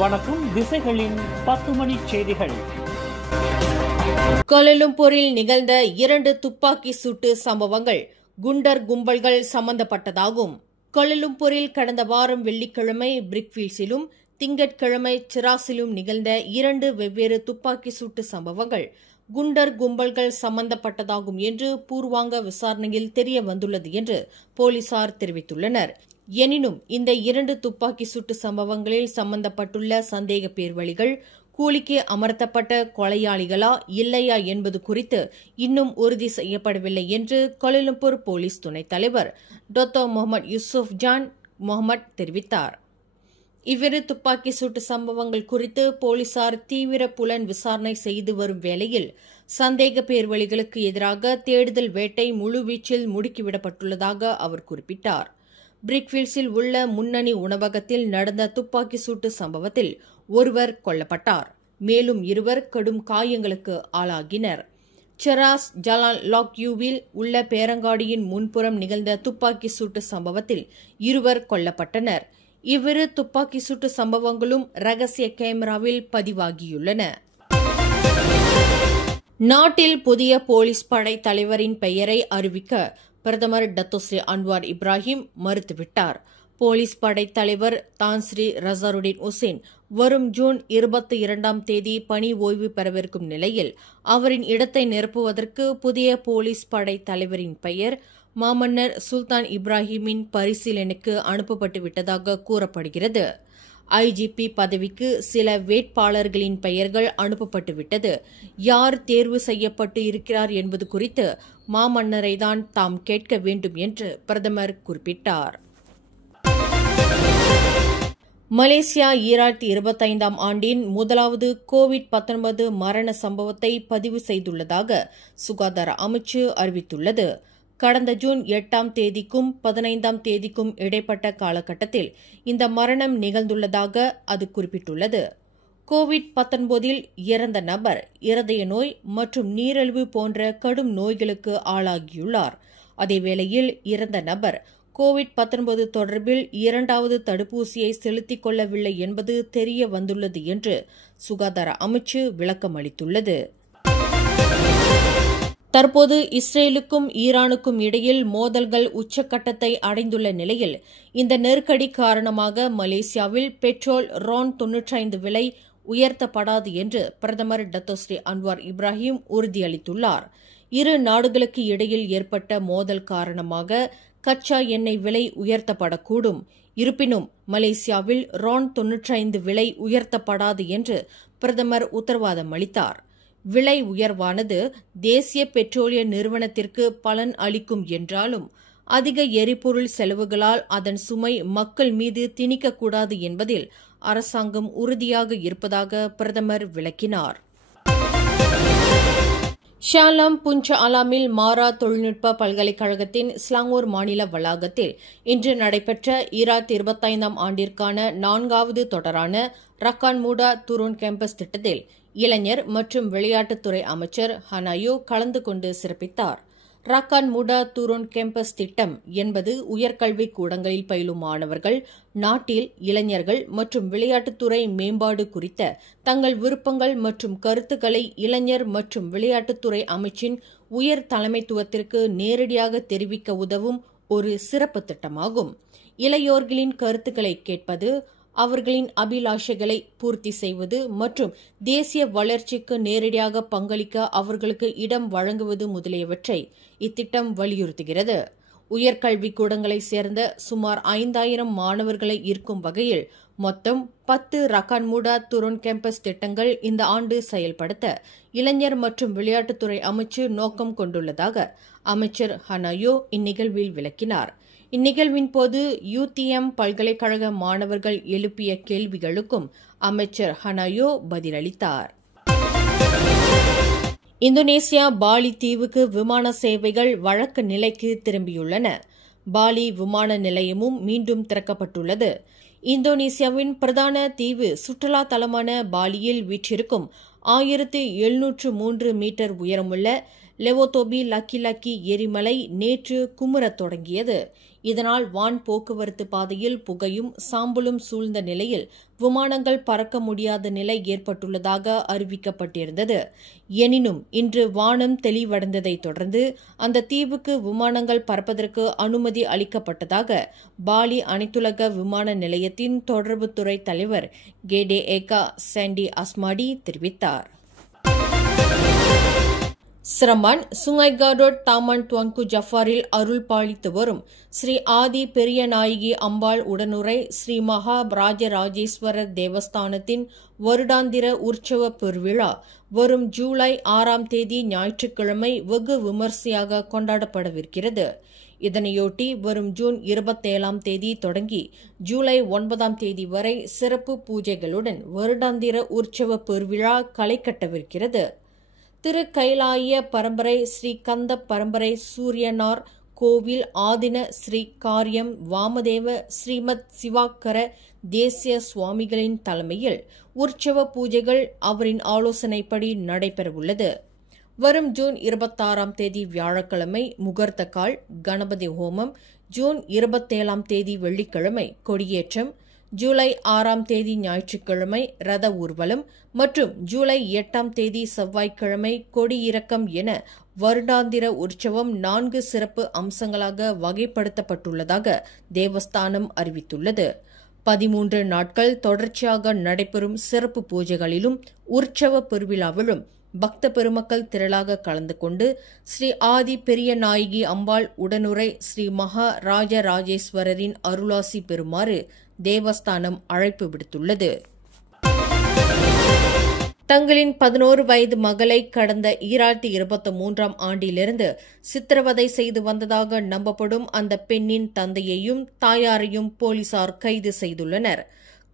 வணக்கம். திசைகளின் 10 மணி செய்திகள். கோலாலம்பூரில் நிகழ்ந்த 2 துப்பாக்கி சூட்டு சம்பவங்கள் குண்டர் கும்பல்கள் சம்பந்தப்பட்டதாகும். கோலாலம்பூரில் கடந்த வாரம் வெள்ளிக்கிழமை பிரிக்ஃபீல்ட்ஸிலும் திங்கட்கிழமை சிராஸிலும் நிகழ்ந்த 2 வெவ்வேறு துப்பாக்கி சூட்டு சம்பவங்கள் குண்டர் கும்பல்கள் சம்பந்தப்பட்டதாகும் என்று பூர்வாங்க விசாரணையில் தெரிய வந்துள்ளது என்று போலீசார் தெரிவித்துள்ளனர். எனினும் இந்த 2 துப்பாக்கி சூட்டு சம்பவங்களில் சம்பந்தப்பட்டுள்ள சந்தேக பேர்வழிகள் கூலிக்கு அமர்த்தப்பட்ட கொலையாளிகளா இல்லையா என்பது குறித்து இன்னும் உறுதி செய்யப்படவில்லை என்று கோலாலம்பூர் போலீஸ் துணைத் தலைவர் டாக்டர் முகமது யூசுப் ஜான் முகமது தெரிவித்தார். இவ்விரு துப்பாக்கி சூட்டு சம்பவங்கள் குறித்து போலீசார் தீவிர புலன் விசாரணை செய்து வரும் வேளையில் சந்தேக பேர்வழிகளுக்கு எதிராக தேடுதல் வேட்டை முழுவீச்சில் முடுக்கிவிடப்பட்டுள்ளதாக அவர் குறிப்பிட்டார். பிரிக்ஃபீல்ட்ஸில் உள்ள முன்னணி உணவகத்தில் நடந்த துப்பாக்கி சூட்டு சம்பவத்தில் ஒருவர் கொல்லப்பட்டார். மேலும் 2 கடும் காயங்களுக்கு ஆளாகினர். சிராஸ் ஜலான் லாக்யூவில் உள்ள பேரங்காடியின் முன்புறம் நிகழ்ந்த துப்பாக்கி சூட்டு சம்பவத்தில் 2 கொல்லப்பட்டனர். இவ்விரு துப்பாக்கி சூட்டு சம்பவங்களும் ரகசிய கேமராவில் பதிவாகியுள்ளன. நாட்டில் புதிய போலீஸ் படை தலைவரின் பெயரை அறிவிக்க பிரதமர் டத்தோஸ்ரீ அன்வார் இப்ராஹிம் மறுத்துவிட்டார். போலீஸ் படை தலைவர் தான்ஸ்ரீ ரசாருடின் உசேன் வரும் ஜூன் 22ஆம் தேதி பணி ஓய்வு பெறவிருக்கும் நிலையில் அவரின் இடத்தை நிரப்புவதற்கு புதிய போலீஸ் படை தலைவரின் பெயர் மாமன்னர் சுல்தான் இப்ராஹிமின் பரிசீலனைக்கு அனுப்பப்பட்டு விட்டதாக கூறப்படுகிறது. ஐஜிபி பதவிக்கு சில வேட்பாளர்களின் பெயர்கள் அனுப்பப்பட்டுவிட்டது. யார் தேர்வு செய்யப்பட்டு இருக்கிறார் என்பது குறித்து மாமன்னரை தான் தாம் கேட்க வேண்டும் என்று பிரதமர் குறிப்பிட்டார். மலேசியா 2025ஆம் ஆண்டின் முதலாவது கோவிட்-19 மரண சம்பவத்தை பதிவு செய்துள்ளதாக சுகாதார அமைச்சு அறிவித்துள்ளது. கடந்த ஜூன் 8ஆம் தேதிக்கும் 15ஆம் தேதிக்கும் இடைப்பட்ட காலகட்டத்தில் இந்த மரணம் நிகழ்ந்துள்ளதாக அது குறிப்பிட்டுள்ளது. கோவிட்-19இல் இறந்த நபர் இருதய நோய் மற்றும் நீரிழிவு போன்ற கடும் நோய்களுக்கு ஆளாகியுள்ளார். அதேவேளையில் இறந்த நபர் கோவிட்-19 தொடர்பில் 2வது தடுப்பூசியை செலுத்திக் கொள்ளவில்லை என்பது தெரிய வந்துள்ளது என்று சுகாதார அமைச்சு விளக்கமளித்துள்ளது. தற்போது இஸ்ரேலுக்கும் ஈரானுக்கும் இடையில் மோதல்கள் உச்சக்கட்டத்தை அடைந்துள்ள நிலையில் இந்த நெருக்கடி காரணமாக மலேசியாவில் பெட்ரோல் RON 95 விலை உயர்த்தப்படாது என்று பிரதமர் டத்தோஸ்ரீ அன்வார் இப்ராஹிம் உறுதியளித்துள்ளார். இரு நாடுகளுக்கு இடையில் ஏற்பட்ட மோதல் காரணமாக கச்சா எண்ணெய் விலை உயர்த்தப்படக்கூடும். இருப்பினும் மலேசியாவில் RON 95 விலை உயர்த்தப்படாது என்று பிரதமர் உத்தரவாதம் அளித்தார். விலை உயர்வானது தேசிய பெட்ரோலிய நிறுவனத்திற்கு பலன் அளிக்கும் என்றாலும் அதிக எரிபொருள் செலவுகளால் அதன் சுமை மக்கள் மீது திணிக்கக்கூடாது என்பதில் அரசாங்கம் உறுதியாக இருப்பதாக பிரதமர் விளக்கினார். ஷாலாம் புஞ்ச் ஆலாமில் மாரா தொழில்நுட்ப பல்கலைக்கழகத்தின் ஸ்லாங்கூர் மாநில வளாகத்தில் இன்று நடைபெற்ற 2025ஆம் ஆண்டிற்கான 4வது தொடரான ரக்கான் மூடா துரோன் கேம்பஸ் திட்டத்தில் இளைஞர் மற்றும் விளையாட்டுத்துறை அமைச்சர் ஹனாயோ கலந்து கொண்டு சிறப்பித்தார். ரக்கான் மூடா துரோன் கேம்பஸ் திட்டம் என்பது உயர்கல்வி கூடங்களில் பயிலும் மாணவர்கள் நாட்டில் இளைஞர்கள் மற்றும் விளையாட்டுத்துறை மேம்பாடு குறித்த தங்கள் விருப்பங்கள் மற்றும் கருத்துக்களை இளைஞர் மற்றும் விளையாட்டுத்துறை அமைச்சின் உயர் தலைமைத்துவத்திற்கு நேரடியாக தெரிவிக்க உதவும் ஒரு சிறப்பு திட்டமாகும். இளையோர்களின் கருத்துக்களை கேட்பது, அவர்களின் அபிலாஷைகளை பூர்த்தி செய்வது மற்றும் தேசிய வளர்ச்சிக்கு நேரடியாக பங்களிக்க அவர்களுக்கு இடம் வழங்குவது முதலியவற்றை இத்திட்டம் வலியுறுத்துகிறது. உயர்கல்விக் கூடங்களைச் சேர்ந்த சுமார் 5000 மாணவர்களை ஈர்க்கும் வகையில் மொத்தம் 10 ரக்கான் மூடா துரோன் கேம்பஸ் திட்டங்கள் இந்த ஆண்டு செயல்படுத்த இளைஞர் மற்றும் விளையாட்டுத்துறை அமைச்சு நோக்கம் கொண்டுள்ளதாக அமைச்சர் ஹனாயோ இந்நிகழ்வில் விளக்கினார். இந்நிகழ்வின் போது UTM பல்கலைக்கழக மாணவர்கள் எழுப்பிய கேள்விகளுக்கும் அமைச்சர் ஹனாயோ பதிலளித்தார். இந்தோனேசியா பாலி தீவுக்கு விமான சேவைகள் வழக்க நிலைக்கு திரும்பியுள்ளன. பாலி விமான நிலையமும் மீண்டும் திறக்கப்பட்டுள்ளது. இந்தோனேசியாவின் பிரதான தீவு சுற்றுலா தலமான பாலியில் வீற்றிருக்கும் 1703 மீட்டர் உயரமுள்ள லெவோதோபி லக்கி எரிமலை நேற்று குமுறத் தொடங்கியது. இதனால் வான் போக்குவரத்து பாதையில் புகையும் சாம்பலும் சூழ்ந்த நிலையில் விமானங்கள் பறக்க முடியாத நிலை ஏற்பட்டுள்ளதாக அறிவிக்கப்பட்டிருந்தது. எனினும் இன்று வானம் தெளிவடைந்ததைத் தொடர்ந்து அந்த தீவுக்கு விமானங்கள் பறப்பதற்கு அனுமதி அளிக்கப்பட்டதாக பாலி அனைத்துலக விமான நிலையத்தின் தொடர்புத்துறை தலைவர் கேடே ஏகா சாண்டி அஸ்மாடி தெரிவித்தார். சிரமான் சுங்கைகாடோட் தாமான் துவான்கு ஜஃபாரில் அருள் பாலித்து வரும் ஸ்ரீ ஆதி பெரிய நாயகி அம்பாள் உடனுரை ஸ்ரீ மகா ராஜராஜேஸ்வரர் தேவஸ்தானத்தின் வருடாந்திர உற்சவ பெருவிழா வரும் ஜூலை 6ஆம் தேதி ஞாயிற்றுக்கிழமை வெகு விமரிசையாக கொண்டாடப்படவிருக்கிறது. இதனையொட்டி வரும் ஜூன் 27ஆம் தேதி தொடங்கி ஜூலை 9ஆம் தேதி வரை சிறப்பு பூஜைகளுடன் வருடாந்திர உற்சவ பெருவிழா களை கட்டவிருக்கிறது. திரு கைலாய பரம்பரை ஸ்ரீ கந்த பரம்பரை சூரியனார் கோவில் ஆதின ஸ்ரீ காரியம் வாமதேவ ஸ்ரீமத் சிவாக்கர தேசிய சுவாமிகளின் தலைமையில் உற்சவ பூஜைகள் அவரின் ஆலோசனைப்படி நடைபெறவுள்ளது. வரும் ஜூன் 26ஆம் தேதி வியாழக்கிழமை முகூர்த்த கால் கணபதி ஹோமம், ஜூன் 27ஆம் தேதி வெள்ளிக்கிழமை கொடியேற்றம், ஜூலை 6ஆம் தேதி ஞாயிற்றுக்கிழமை ரத ஊர்வலம் மற்றும் ஜூலை 8ஆம் தேதி செவ்வாய்க்கிழமை கொடியிறக்கம் என வருடாந்திர உற்சவம் 4 சிறப்பு அம்சங்களாக வகைப்படுத்தப்பட்டுள்ளதாக தேவஸ்தானம் அறிவித்துள்ளது. 13 நாட்கள் தொடர்ச்சியாக நடைபெறும் சிறப்பு பூஜைகளிலும் உற்சவ பெருவிழாவிலும் பக்த பெருமக்கள் திரளாக கலந்து கொண்டு ஸ்ரீ ஆதி பெரிய நாயகி அம்பாள் உடனுரை ஸ்ரீ மகா ராஜராஜேஸ்வரரின் அருளாசி பெறுமாறு தேவஸ்தானம் அழைப்பு விடுத்துள்ளது. தங்களின் 11 வயது மகளை கடந்த 2023ஆம் ஆண்டிலிருந்து சித்திரவதை செய்து வந்ததாக நம்பப்படும் அந்த பெண்ணின் தந்தையையும் தாயாரையும் போலீசார் கைது செய்துள்ளனர்.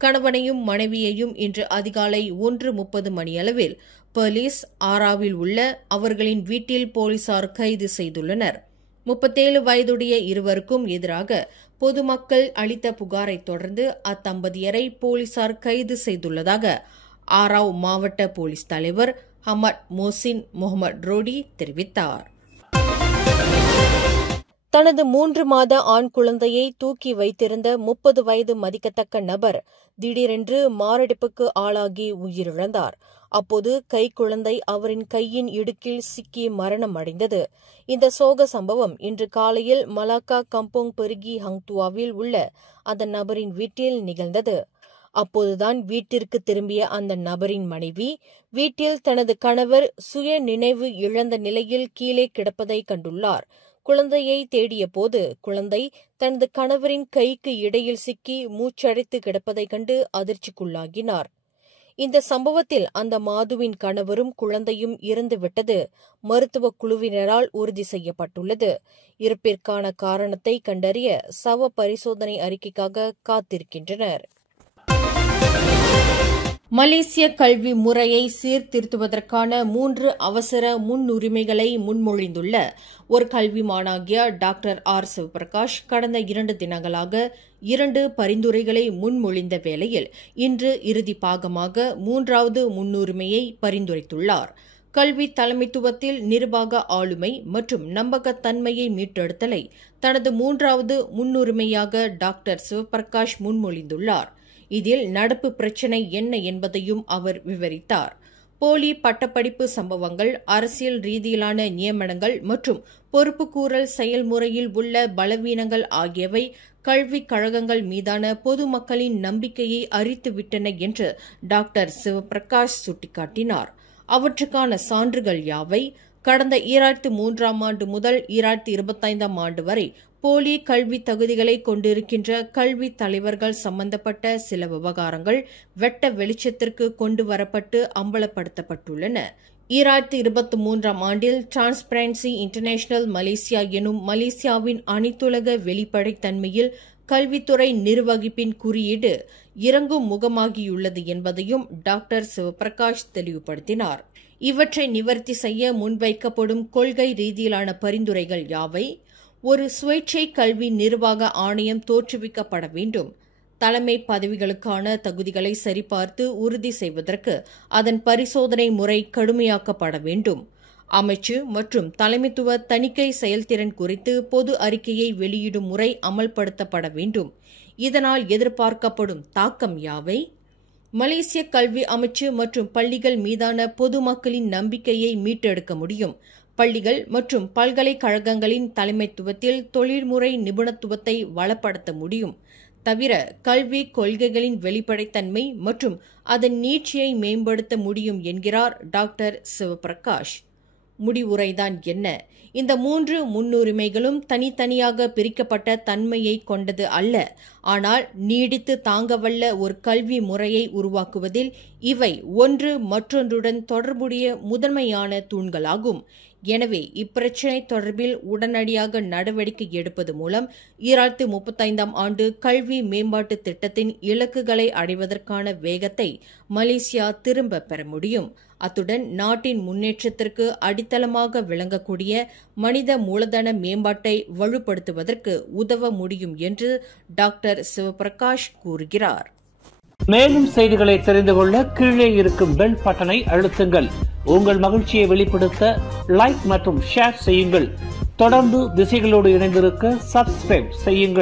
கணவனையும் மனைவியையும் இன்று அதிகாலை 1:30 மணியளவில் போலீஸ் ஆராவில் உள்ள அவர்களின் வீட்டில் போலீசார் கைது செய்துள்ளனர். 37 வயதுடைய இருவருக்கும் எதிராக பொதுமக்கள் அளித்த புகாரைத் தொடர்ந்து அத்தம்பதியரை போலீசார் கைது செய்துள்ளதாக ஆராவ் மாவட்ட போலீஸ் தலைவர் ஹமட் மோசின் முகமது ரோடி தெரிவித்தார். தனது 3 மாத ஆண் குழந்தையை தூக்கி வைத்திருந்த 30 வயது மதிக்கத்தக்க நபர் திடீரென்று மாரடைப்புக்கு ஆளாகி உயிரிழந்தார். அப்போது கைக்குழந்தை அவரின் கையின் இடுக்கில் சிக்கி மரணம் அடைந்தது. இந்த சோக சம்பவம் இன்று காலையில் மலாக்கா கம்போங் பெருகி ஹங்துவாவில் உள்ள அந்த நபரின் வீட்டில் நிகழ்ந்தது. அப்போதுதான் வீட்டிற்கு திரும்பிய அந்த நபரின் மனைவி வீட்டில் தனது கணவர் சுய நினைவு இழந்த நிலையில் கீழே கிடப்பதை கண்டுள்ளார். குழந்தையை தேடிய போது குழந்தை தனது கணவரின் கைக்கு இடையில் சிக்கி மூச்சடைத்து கிடப்பதைக் கண்டு அதிர்ச்சிக்குள்ளாகினார். இந்த சம்பவத்தில் அந்த மாதுவின் கணவரும் குழந்தையும் இறந்துவிட்டது மருத்துவ குழுவினரால் உறுதி செய்யப்பட்டுள்ளது. இறப்பிற்கான காரணத்தை கண்டறிய சவ பரிசோதனை அறிக்கைக்காக காத்திருக்கின்றனர். மலேசிய கல்வி முறையை சீர்திருத்துவதற்கான 3 அவசர முன்னுரிமைகளை முன்மொழிந்துள்ள ஒரு கல்விமானாகிய டாக்டர் ஆர் சிவபிரகாஷ் கடந்த 2 தினங்களாக 2 பரிந்துரைகளை முன்மொழிந்த வேளையில் இன்று இறுதி பாகமாக 3வது முன்னுரிமையை பரிந்துரைத்துள்ளார். கல்வி தலைமைத்துவத்தில் நிர்வாக ஆளுமை மற்றும் நம்பகத்தன்மையை மீட்டெடுத்தலை தனது 3வது முன்னுரிமையாக டாக்டர் சிவபிரகாஷ் முன்மொழிந்துள்ளார். இதில் நடப்பு பிரச்சினை என்ன என்பதையும் அவர் விவரித்தார். போலி பட்டப்படிப்பு சம்பவங்கள், அரசியல் ரீதியிலான நியமனங்கள் மற்றும் பொறுப்புக்கூறல் செயல்முறையில் உள்ள பலவீனங்கள் ஆகியவை கல்விக் கழகங்கள் மீதான பொதுமக்களின் நம்பிக்கையை அரித்துவிட்டன என்று டாக்டர் சிவபிரகாஷ் சுட்டிக்காட்டினார். அவற்றுக்கான சான்றுகள் யாவை? கடந்த 2003ஆம் ஆண்டு முதல் 2025ஆம் ஆண்டு வரை போலி கல்வி தகுதிகளை கொண்டிருக்கின்ற கல்வி தலைவர்கள் சம்பந்தப்பட்ட சில விவகாரங்கள் வெட்ட வெளிச்சத்திற்கு கொண்டு வரப்பட்டு அம்பலப்படுத்தப்பட்டுள்ளன. 2023ஆம் ஆண்டில் டிரான்ஸ்பரன்சி இன்டர்நேஷனல் மலேசியா எனும் மலேசியாவின் அனைத்துலக வெளிப்படைத்தன்மையில் கல்வித்துறை நிர்வகிப்பின் குறியீடு இறங்கும் முகமாகியுள்ளது என்பதையும் டாக்டர் சிவபிரகாஷ் தெளிவுபடுத்தினார். இவற்றை நிவர்த்தி செய்ய முன்வைக்கப்படும் கொள்கை ரீதியிலான பரிந்துரைகள் யாவை? ஒரு சுயேட்சை கல்வி நிர்வாக ஆணையம் தோற்றுவிக்கப்பட வேண்டும். தலைமை பதவிகளுக்கான தகுதிகளை சரிபார்த்து உறுதி செய்வதற்கு அதன் பரிசோதனை முறை கடுமையாக்கப்பட வேண்டும். அமைச்சு மற்றும் தலைமைத்துவ தணிக்கை செயல்திறன் குறித்து பொது அறிக்கையை வெளியிடும் முறை அமல்படுத்தப்பட வேண்டும். இதனால் எதிர்பார்க்கப்படும் தாக்கம் யாவை? மலேசிய கல்வி அமைச்சு மற்றும் பள்ளிகள் மீதான பொதுமக்களின் நம்பிக்கையை மீட்டெடுக்க முடியும். பள்ளிகள் மற்றும் பல்கலைக்கழகங்களின் தலைமைத்துவத்தில் தொழில்முறை நிபுணத்துவத்தை வளப்படுத்த முடியும். தவிர கல்வி கொள்கைகளின் வெளிப்படைத்தன்மை மற்றும் அதன் நீட்சியை மேம்படுத்த முடியும் என்கிறார் டாக்டர் சிவபிரகாஷ். முடிவுரைதான் என்ன? இந்த 3 முன்னுரிமைகளும் தனித்தனியாக பிரிக்கப்பட்ட தன்மையை கொண்டது அல்ல. ஆனால் நீடித்து தாங்கவல்ல ஒரு கல்வி முறையை உருவாக்குவதில் இவை ஒன்று மற்றொன்றுடன் தொடர்புடைய முதன்மையான தூண்களாகும். எனவே இப்பிரச்சினை தொடர்பில் உடனடியாக நடவடிக்கை எடுப்பது மூலம் 2035ஆம் ஆண்டு கல்வி மேம்பாட்டு திட்டத்தின் இலக்குகளை அடைவதற்கான வேகத்தை மலேசியா திரும்ப பெற முடியும். அத்துடன் நாட்டின் முன்னேற்றத்திற்கு அடித்தளமாக விளங்கக்கூடிய மனித மூலதன மேம்பாட்டை வலுப்படுத்துவதற்கு உதவ முடியும் என்று டாக்டர் சிவபிரகாஷ் கூறுகிறார். மேலும் செய்திகளை தெரிந்து கொள்ள கீழே இருக்கும் பெல் பட்டனை அழுத்துங்கள். உங்கள் மகிழ்ச்சியை வெளிப்படுத்த லைக் மற்றும் ஷேர் செய்யுங்கள். தொடர்ந்து திசைகளோடு இணைந்திருக்க சப்ஸ்கிரைப் செய்யுங்கள்.